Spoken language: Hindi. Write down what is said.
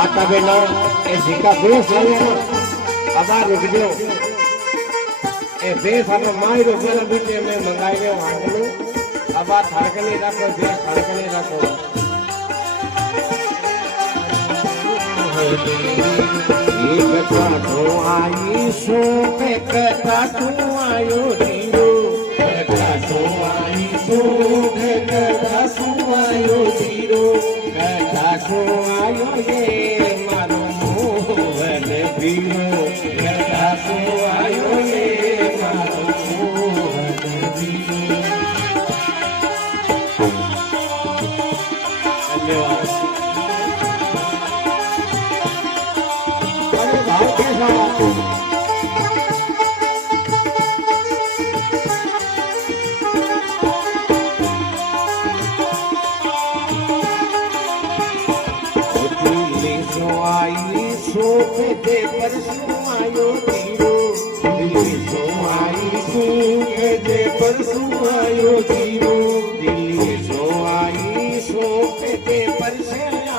माता बेटा ए जिका बेस लगे ना अदा रुक जाओ ए बेस हम माई रुपये बीचे में मंगाई गए आंगलू अब थड़कने रखो बेस थड़कने रखो एक काटो आई सो एक काटो आयो धीरो एक काटो आई सो एक काटो आयो धीरो एक काटो आयो ये मारो मोहन भीरो एक काटो आयो ये मारो मोहन भीरो। धन्यवाद। दे परसों आयो धीरो दिल्ली सो आई सो दे परसों आयो धीरो दिल्ली सो आई सो दे परसों